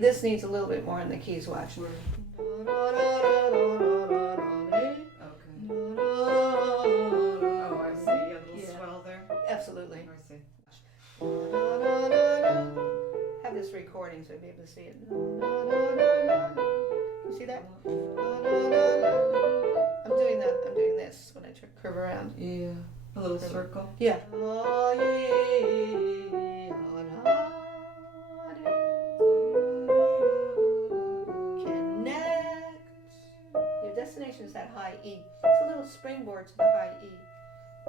This needs a little bit more in the keys, watch. Okay. Oh, I see. A little swell there. Absolutely. I see. Have this recording so you'll be able to see it. You see that? I'm doing this when I curve around. Yeah. A little circle. Yeah. Connect. Your destination is that high E. It's a little springboard to the high E.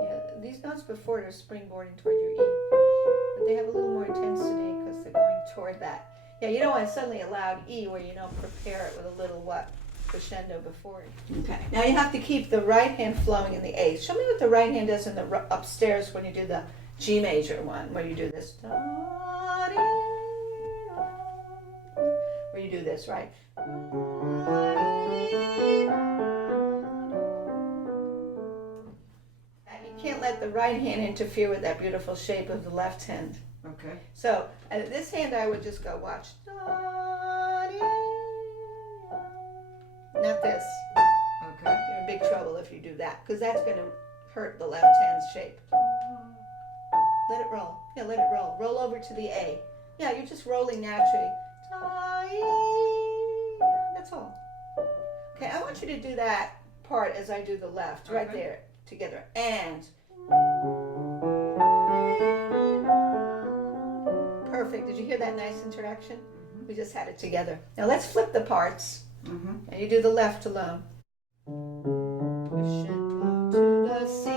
Yeah, these notes before they're springboarding toward your E, but they have a little more intensity because they're going toward that. Yeah, you don't want suddenly a loud E where you don't prepare it with a little what? Crescendo before it. Okay. Now you have to keep the right hand flowing in the A. Show me what the right hand does in the upstairs when you do the G major one, where you do this. Where you do this, right? You can't let the right hand interfere with that beautiful shape of the left hand. Okay. So this hand I would just go watch. Not this. Okay. You're in big trouble if you do that, because that's going to hurt the left hand's shape. Let it roll. Yeah, let it roll. Roll over to the A. Yeah, you're just rolling naturally. That's all. Okay, I want you to do that part as I do the left, right there, together. And perfect. Did you hear that nice interaction? Mm-hmm. We just had it together. Now let's flip the parts. Mm-hmm. And you do the left alone. Push it down to the C,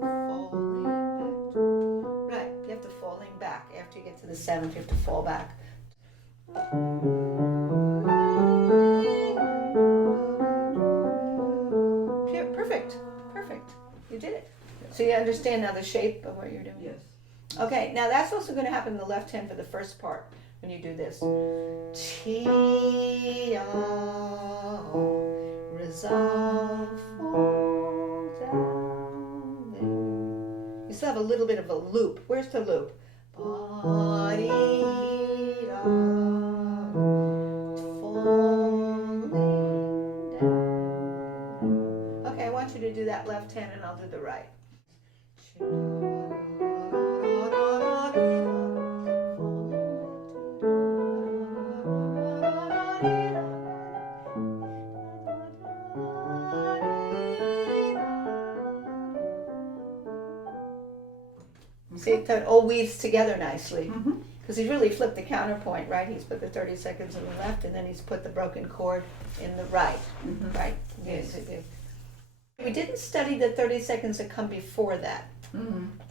falling back. Right, you have to falling back. After you get to the seventh, you have to fall back. Here, perfect, perfect. You did it. So you understand now the shape of what you're doing? Yes. Okay, now that's also going to happen in the left hand for the first part. When you do this, T, resolve, fall down there. You still have a little bit of a loop. Where's the loop? Falling down. Okay, I want you to do that left hand and I'll do the right. See, it all weaves together nicely. Because he's really flipped the counterpoint, right? He's put the 30 seconds in the left, and then he's put the broken chord in the right, right? Yes. We didn't study the 30 seconds that come before that.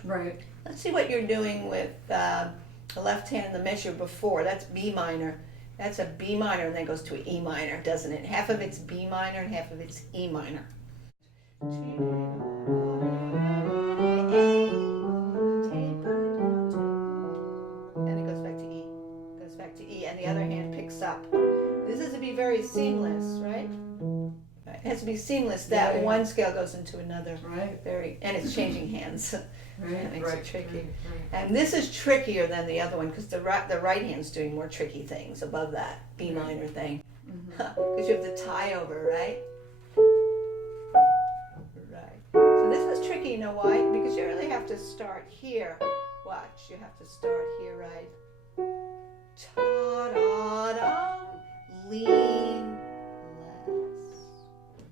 Right. Let's see what you're doing with the left hand in the measure before. That's B minor. That's a B minor, and then goes to an E minor, doesn't it? Half of it's B minor, and half of it's E minor. And the other hand picks up. This is to be very seamless, right? It has to be seamless. That one scale goes into another. Right. And it's changing hands. Right. That makes it tricky. Right. And this is trickier than the other one because the right hand's doing more tricky things above that B minor thing. Because you have the tie over, right? Right. So this is tricky, you know why? Because you really have to start here. Watch, you have to start here, right? Ta-da-da, lean less.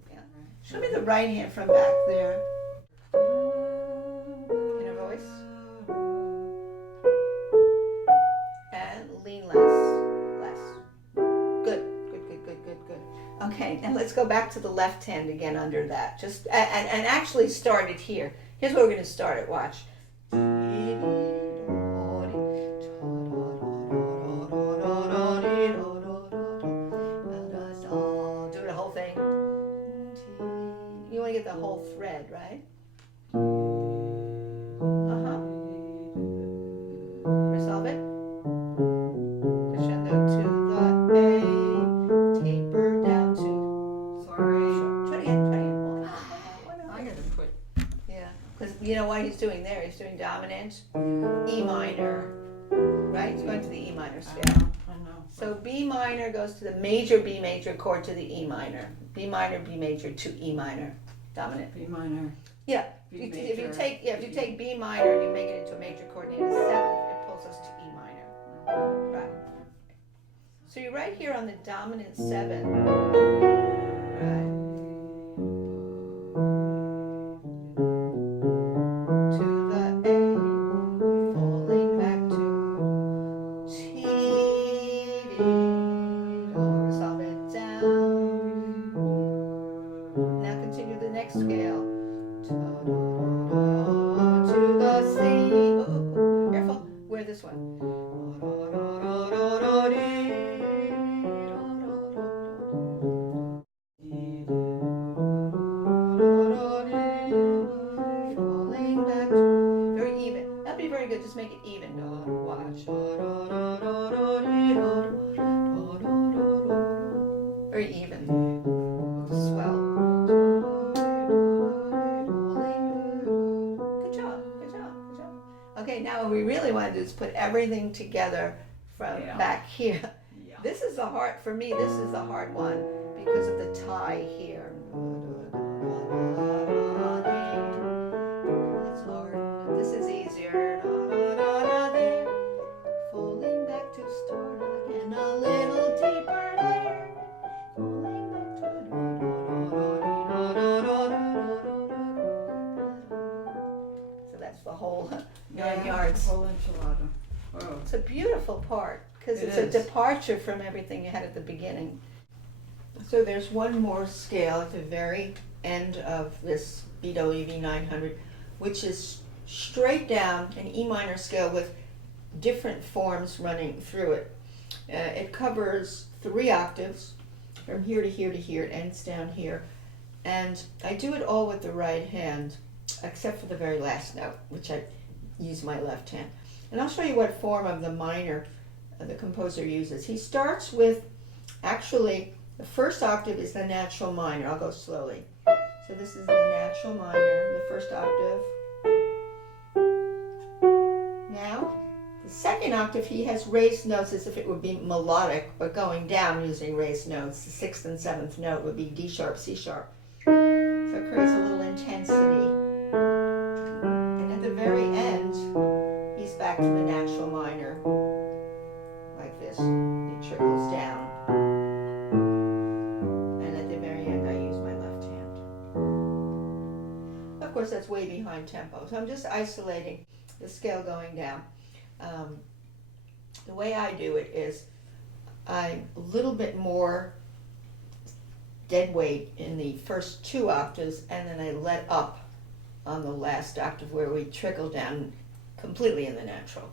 Yeah. Show me the right hand from back there. Inner voice. And lean less. Good. Okay, now let's go back to the left hand again under that. Just and actually start it here. Here's where we're going to start it. Watch. Get the whole thread, right? Resolve it. Crescendo to the A. You know what he's doing there? He's doing dominant, E minor, right? He's going to the E minor scale. I know. So B minor goes to the major B major chord to the E minor. B minor, B major to E minor, dominant. B minor. Yeah. B If major, you take B minor and you make it into a major chord and you hit a seventh, it pulls us to E minor. Right. So you're right here on the dominant 7. Right. To the A, falling back to T, D, do, resolve it down. Now continue the next scale. To the C. Ooh, careful. Wear this one. Falling back to very even. That'd be very good. Just make it even. Watch. Very even. Swell. Good job. Good job. Good job. Okay, now what we really want to do is put everything together from back here. Yeah. This is the hard, for me, this is the hard one because of the tie here. That's hard. This is easier. Falling back to start again a little deeper there. Falling back to. So that's the whole 9 yards. The whole enchilada. Oh. It's a beautiful part because It it's is. a departure from everything you had at the beginning. So there's one more scale at the very end of this BWV 900, which is straight down an E minor scale with different forms running through it. It covers 3 octaves from here to here to here. It ends down here. And I do it all with the right hand, except for the very last note, which I use my left hand. And I'll show you what form of the minor the composer uses. He starts with, actually, the first octave is the natural minor. I'll go slowly. So this is the natural minor, the first octave. Now, the second octave, he has raised notes as if it would be melodic, but going down using raised notes. The 6th and 7th note would be D sharp, C sharp. So it creates a little intensity. And at the very end, he's back to the natural minor, like this. It trickles down. And at the very end, I use my left hand. Of course, that's way behind tempo. So I'm just isolating the scale going down. The way I do it is I'm a little bit more dead weight in the first 2 octaves, and then I let up on the last octave where we trickle down completely in the natural.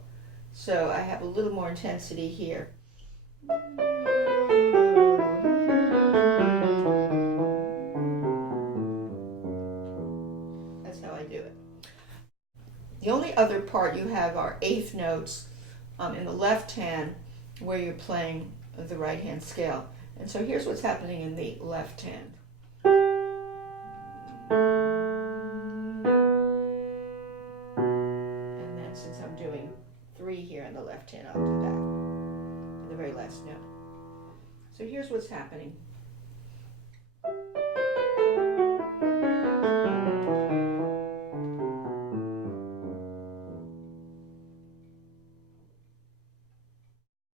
So I have a little more intensity here. That's how I do it. The only other part you have are 8th notes in the left hand where you're playing the right hand scale. And so here's what's happening in the left hand. And then since I'm doing 3 here in the left hand, I'll do that in the very last note. So here's what's happening.